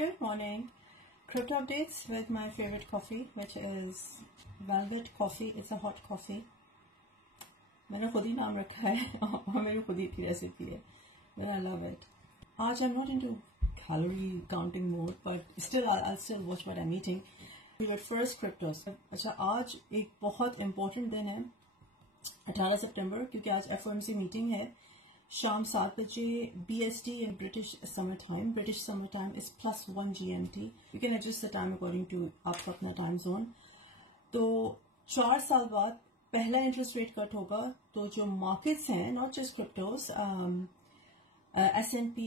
Good morning. Crypto updates with my favorite coffee, which is Velvet Coffee. It's a hot coffee. मैंने खुद ही नाम रखा है और मेरी खुद ही की रेसिपी है, but I love it. आज I'm not into calorie counting mode, but still I'll still watch what I'm eating. But first cryptos. अच्छा, आज एक बहुत important दिन है, 18 सितंबर, क्योंकि आज FOMC मीटिंग है शाम 7 बजे BST in British summer time. British summer time is +1 GMT. You can adjust the time according to आपका अपना time zone. तो 4 साल बाद पहला इंटरेस्ट रेट कट होगा, तो जो मार्केट्स हैं, not just क्रिप्टोस, S&P,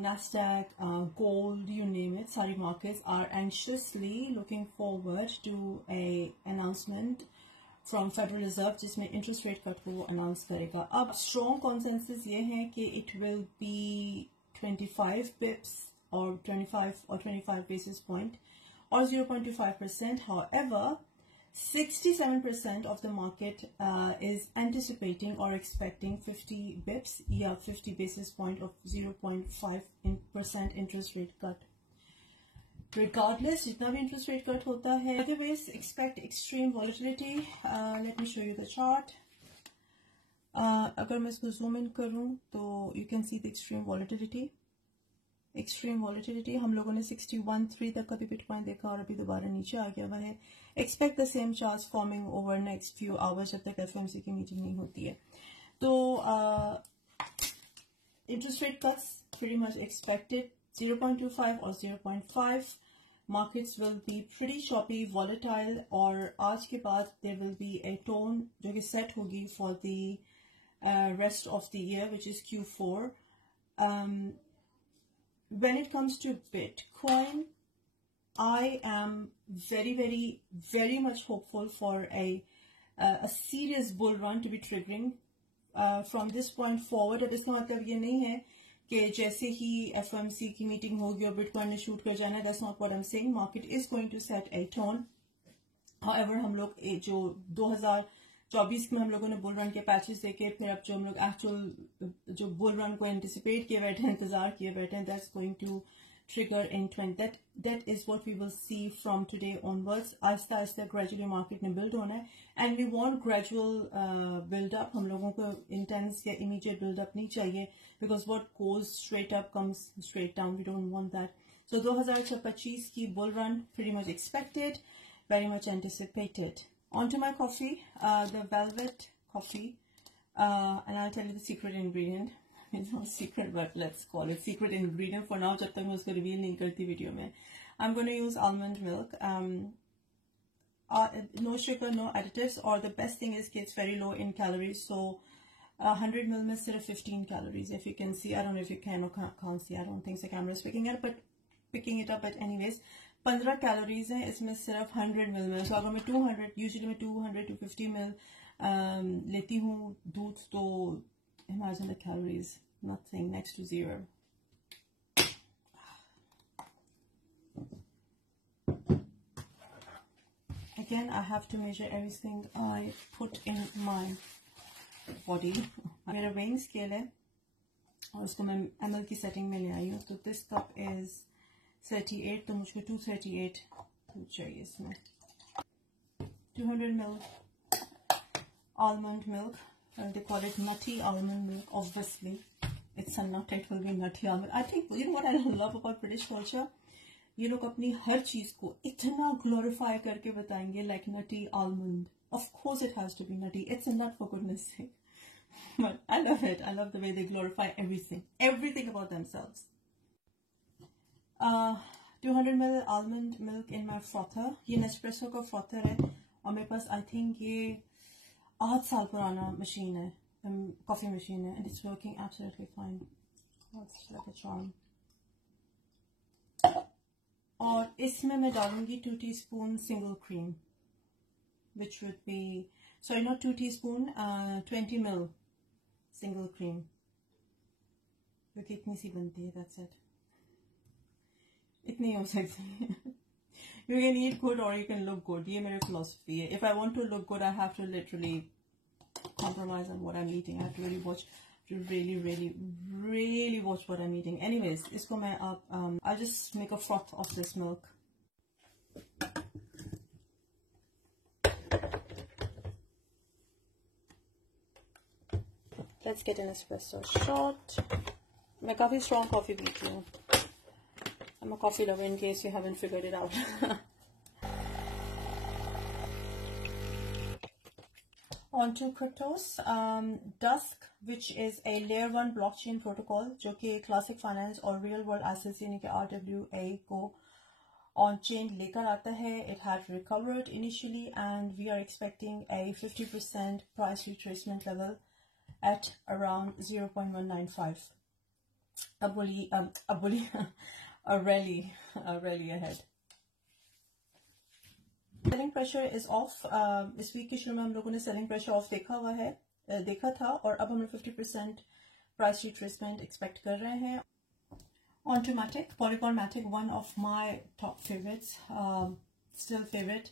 Nasdaq, gold, you name it, सारी markets are anxiously looking forward to a announcement from Federal Reserve जिसमें इंटरेस्ट रेट कट को वो अनाउंस करेगा. अब स्ट्रॉन्ग कॉन्सेंसस ये है कि इट विल बी 25 पिप्स और 25 basis point or 0.25%. However, 67% of the market is anticipating or expecting 50 bips, 50 basis point of 0.5% interest rate cut. Regardless, जितना भी interest rate cut होता है, otherwise expect extreme volatility. Let me show you the chart. अगर मैं इसको zoom in करूं तो you can see the extreme volatility. Extreme volatility. हम लोगों ने 61.3 तक का भी बिटकॉइन देखा और अभी दोबारा नीचे आ गया हुआ है. Expect the same charts forming over next few hours जब तक FOMC की मीटिंग नहीं होती है. तो interest rate cuts pretty much expected. 0.25 or 0.5. Markets will be pretty choppy, volatile, और आज के बाद there will be a tone जो कि set होगी for the rest of the year, which is Q4. When it comes to Bitcoin, I am very much hopeful for a serious bull run to be triggering from this point forward. अब इसका मतलब ये नहीं है कि जैसे ही FOMC की meeting होगी और बिटकॉइन ने शूट कर जाना. That's not what I'm saying. Market is going to set a tone. However, हम लोग जो 2024 में हम लोगों ने बुल रन के पैचेस देखे, फिर अब जो हम लोग एक्चुअल जो बुल रन को एंटिसिपेट किए बैठे हैं, इंतजार किए बैठे हैं, that's going to trigger in 20. That is what we will see from today onwards. आस्ता आस्ता gradually market में build होना है, and we want gradual build up. हम लोगों को intense या immediate build up नहीं चाहिए, because what goes straight up comes straight down. We don't want that. So 2025 की bull run pretty much expected, very much anticipated. On to my coffee, the Velvet Coffee, and I'll tell you the secret ingredient. It's not secret, but let's call it secret ingredient for now. जब तक मैं उसको reveal नहीं करती video में. I'm going to use almond milk. No sugar, no additives. Or the best thing is कि it's very low in calories. So 100 ml में सिर्फ 15 calories. If you can see, I don't know if you can or can't see. I don't think the camera is picking it up. But anyways, 15 calories है इसमें सिर्फ 100 ml में. So अगर मैं 250 ml लेती हूँ दूध, तो imagine the calories, nothing, next to zero. Again, I have to measure everything I put in my body. मेरा weighing scale है और उसको मैं ml की setting में ले आई हूँ. तो this cup is 38, तो मुझको 238 चाहिए इसमें. 200 ml almond milk. They call it nutty almond milk. Obviously, it's a nut. It will be nutty almond. I think, you know what I love about British culture? ये लोग अपनी हर चीज को इतना glorify करके बताएंगे, like nutty almond. Of course, it has to be nutty. It's a nut, for goodness sake. But I love it. I love the way they glorify everything about themselves. 200 ml almond milk in my frother. ये Nespresso का frother है और मेरे पास I think ये 8 साल पुराना machine है, coffee machine है, and it's working absolutely fine. It's like a charm. और इसमें मैं डालूंगी 2 teaspoon single cream, which would be, sorry, not 2 teaspoon, 20 ml single cream, क्योंकि इतनी सी बनती है. That's it. इतनी हो सकती है. You can eat good or you can look good. ये मेरी philosophy है. If I want to look good, I have to literally compromise on what I'm eating. I have to really watch to really watch what I'm eating. Anyways, isko main I'll just make a froth of this milk. Let's get an espresso shot. मैं काफी strong coffee पीती हूँ. I'm a coffee lover in case you haven't figured it out. On to cryptos. Dusk, which is a layer 1 blockchain protocol, जो कि classic finance और real world assets यानी कि RWA को on chain लेकर आता है. It had recovered initially and we are expecting a 50% price retracement level at around 0.195. A rally ahead. Selling pressure is of. इस वीक के शुरू में हम लोगों ने सेलिंग प्रेशर ऑफ देखा था और अब हम 50% प्राइस रिट्रेसमेंट एक्सपेक्ट कर रहे हैं. On to Matic, Polygon Matic, one of my top favourites, still favourite.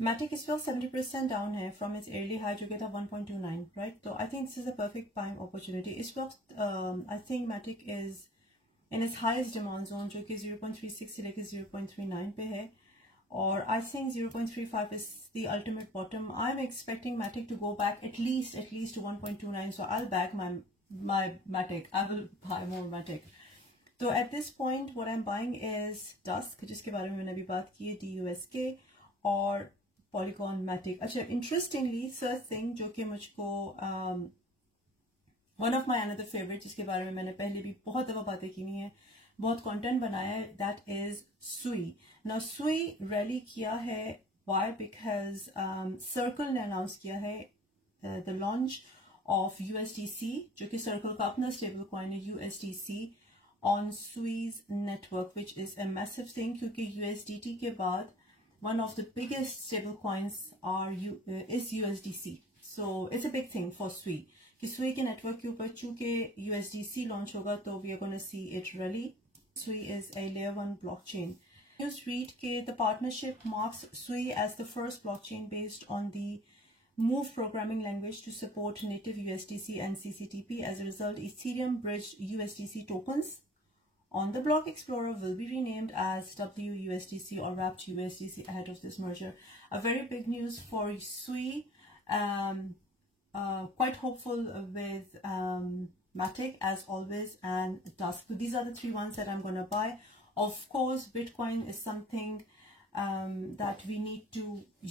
Matic इस वक्त 70% डाउन है फ्रॉम इट्स एयरली हाई जो कि था 1.29, राइट. तो I think this is a perfect buying opportunity. इस वक्त I think Matic is in its highest demand zone जो कि 0.36 से लेकर 0.39 पे है. Or I think 0.35 is the ultimate bottom. I'm expecting Matic to go back at least to 1.29. So I'll back my Matic. I will buy more Matic. So at this point, what I'm buying is Dusk, जिसके बारे में मैंने अभी बात की है, DUSK और Polygon Matic. अच्छा, interestingly, first thing जो कि मुझको one of my another favorite जिसके बारे में मैंने पहले भी बहुत दफा बातें की नहीं है, बहुत कंटेंट बनाया है, दैट इज सुई. नाउ सुई रैली किया है, व्हाई? बिकॉज सर्कल ने अनाउंस किया है द लॉन्च ऑफ USDC, जो कि सर्कल का अपना स्टेबल कॉइन है, USDC on Sui's network, which is a massive thing, क्योंकि USDT के बाद one of the biggest stable coins is USDC. So it's a big thing for Sui कि सुई के नेटवर्क के ऊपर चूंकि USDC लॉन्च होगा तो we are gonna see it rally. Sui is a layer 1 blockchain. News read that the partnership marks Sui as the first blockchain based on the Move programming language to support native USDC and CCTP. As a result, Ethereum bridged USDC tokens on the Block Explorer will be renamed as WUSDC or Wrapped USDC ahead of this merger. A very big news for Sui. Quite hopeful with Matic as always and Dusk. So these are the three ones that I'm going to buy. Of course, Bitcoin is something that you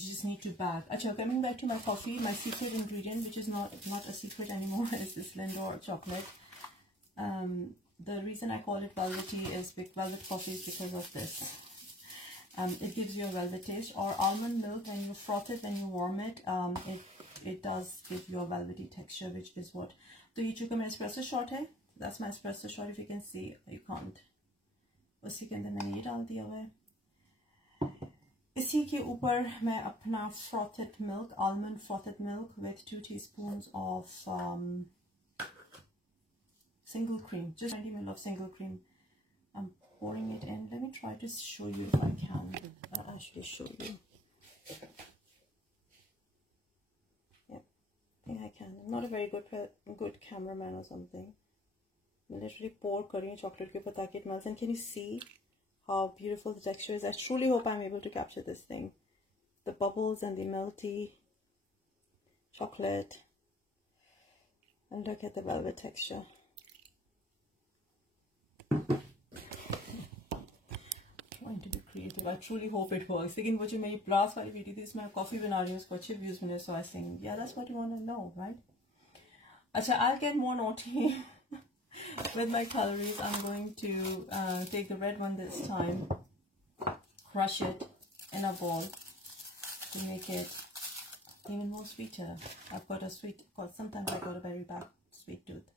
just need to bag. Achha, coming back to my coffee, my secret ingredient, which is not a secret anymore, is this Lindor chocolate. The reason I call it velvety is velvet coffee is because of this. It gives you a velvet taste. Or almond milk, when you froth it, when you warm it, it does give you a velvety texture, which is what. तो ये चूँकि मेरा espresso shot है, that's my espresso shot. If you can see, you can't. उसी के अंदर मैंने ये डाल दिया हुआ है. इसी के ऊपर मैं अपना frothed milk, almond frothed milk with 2 teaspoons of single cream, just 20 ml of single cream. I'm pouring it in. Let me try to show you if I can actually show you. I think I can. I'm not a very good cameraman or something. I'm literally pour curry and chocolate ke upar taki it melts. And can you see how beautiful the texture is? I truly hope I'm able to capture this thing. The bubbles and the melty chocolate. And look at the velvet texture. Trying to be creative. I truly hope it works. लेकिन वो जो मेरी brass वाली video थी इसमें coffee बना रही हूँ, उसको अच्छे व्यूज मिले, so I think yeah, that's what you want to know, right? अच्छा, I'll get more naughty with my calories. I'm going to take the red one this time, crush it in a bowl to make it even more sweeter. I've got a sweet, sometimes I got a very bad sweet tooth.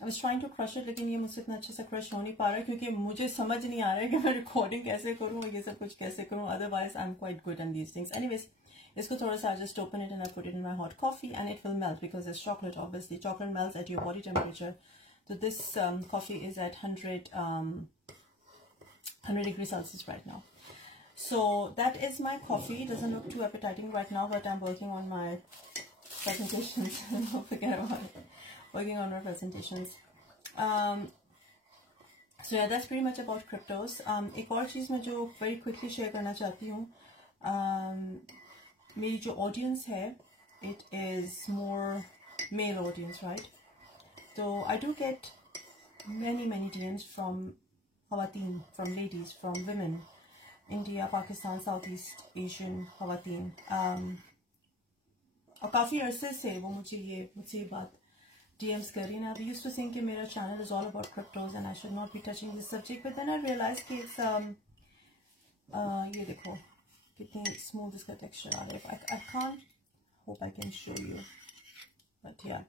I was trying to crush it, लेकिन ये मुझसे इतना अच्छे से crush हो नहीं पा रहा है क्योंकि मुझे समझ नहीं आ रहा है कि मैं रिकॉर्डिंग कैसे करूँ और ये सब कुछ कैसे करूँ. Otherwise, I'm quite good on these things. Anyways, इसको थोड़ा सा I just open it and I put it in my hot coffee and it will melt because it's chocolate. Obviously, chocolate melts at your body temperature. So this coffee is at 100 degrees Celsius right now. So that is my coffee. It doesn't look too appetizing right now, but I'm working on my presentations. Don't forget about it. Working on our presentations. So yeah, that's pretty much about cryptos. एक और चीज़ मैं जो very quickly share करना चाहती हूँ, मेरी जो audience है, it is more male audience, right? So I do get many DMs from Khawateen, from ladies, from women, India, Pakistan, Southeast Asian Khawateen. और काफ़ी अरसे से वो मुझसे ये बात DMs कर रही है. I used to think कि मेरा channel is all about cryptos and I should not be touching this subject, but then I realized कि it's ये देखो कितनी smooth इसका texture आ रहा है. I can't, hope I can show you, but yeah.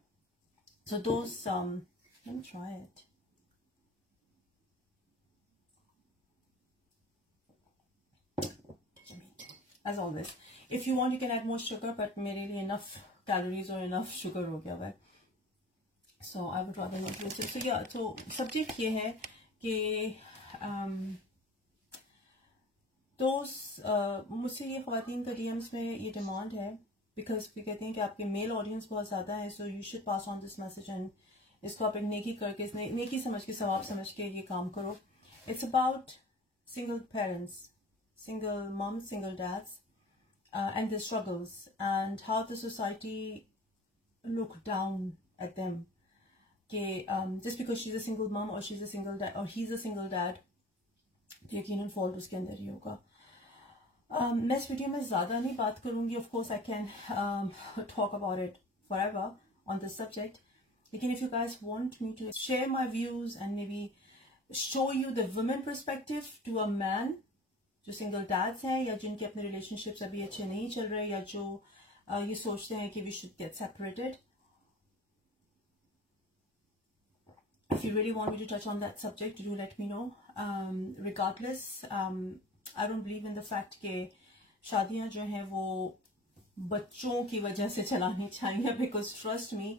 So those let me try it. As always, if you want you can add more sugar, but मेरे लिए enough calories or enough sugar हो गया है. So I would rather not use it. So yeah, so subject ये है कि मुझसे ये ख़वातीन का DMs में ये डिमांड है, because we कहते हैं कि आपके मेल ऑडियंस बहुत ज़्यादा है, so you should pass on this message and इसको आप एक नेकी करके, नेकी समझ के, सवाब समझ के ये काम करो. It's about single parents, single moms, single dads, and their struggles and how the society look down at them. Just because she's a single mom or she's a single dad or he's a single dad, तो यकीनन fault उसके अंदर ही होगा. मैं इस video में ज़्यादा नहीं बात करूँगी. Of course I can talk about it forever on this subject. लेकिन if you guys want me to share my views and maybe show you the women perspective to a man, जो single dads हैं या जिनके अपने relationships अभी अच्छे नहीं चल रहे या जो ये सोचते हैं कि we should get separated. If you really want me to touch on that subject, do let me know. Regardless, I don't believe in the fact कि शादियाँ जो हैं वो बच्चों की वजह से चलानी चाहिए, because trust me,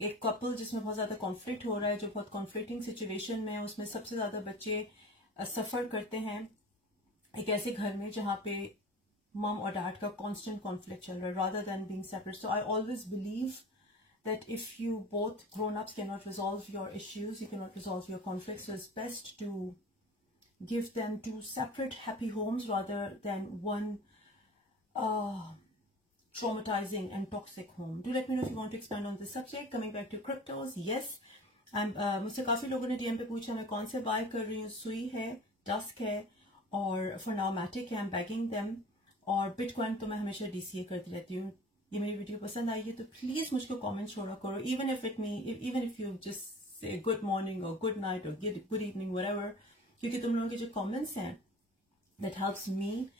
एक couple जिसमें बहुत ज़्यादा conflict हो रहा है, जो बहुत conflicting situation में है, उसमें सबसे ज़्यादा बच्चे suffer करते हैं एक ऐसे घर में जहाँ पे mom और dad का constant conflict चल रहा है, rather than being separate. So I always believe that if you both grown-ups cannot resolve your issues, you cannot resolve your conflicts, so it's best to give them two separate happy homes rather than one traumatizing and toxic home. Do let me know if you want to expand on this subject. Coming back to cryptos, yes, मुझसे काफ़ी लोगों ने DM पे पूछा मैं कौन से bye कर रही हूँ. सुई है, डस्क है और for now Matic है, I'm bagging them. और बिटकॉइन तो मैं हमेशा DCA करती रहती हूँ. ये मेरी वीडियो पसंद आई है तो प्लीज मुझको कमेंट छोड़ा करो, even if you just say good morning or good night or good evening, whatever, क्योंकि तुम लोगों के जो comments हैं that helps me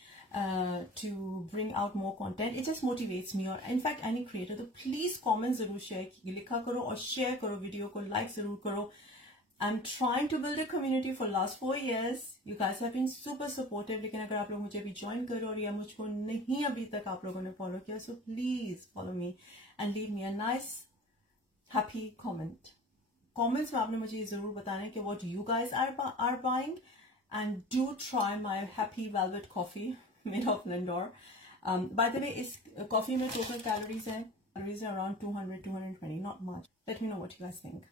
to bring out more content. It just motivates me, or in fact any creator. तो please comment जरूर share लिखा करो और share करो वीडियो को, like जरूर करो. I'm trying to build a community for last 4 years. You guys have been super supportive. लेकिन अगर आप लोग मुझे अभी join करो और या मुझको नहीं अभी तक आप लोगों ने follow किया, so please follow me and leave me a nice, happy comment. Comments में आपने मुझे ये ज़रूर बताना है कि what you guys are buying, and do try my Happy Velvet coffee made of Lindor. By the way, इस coffee में total calories हैं around 200-220, not much. Let me know what you guys think.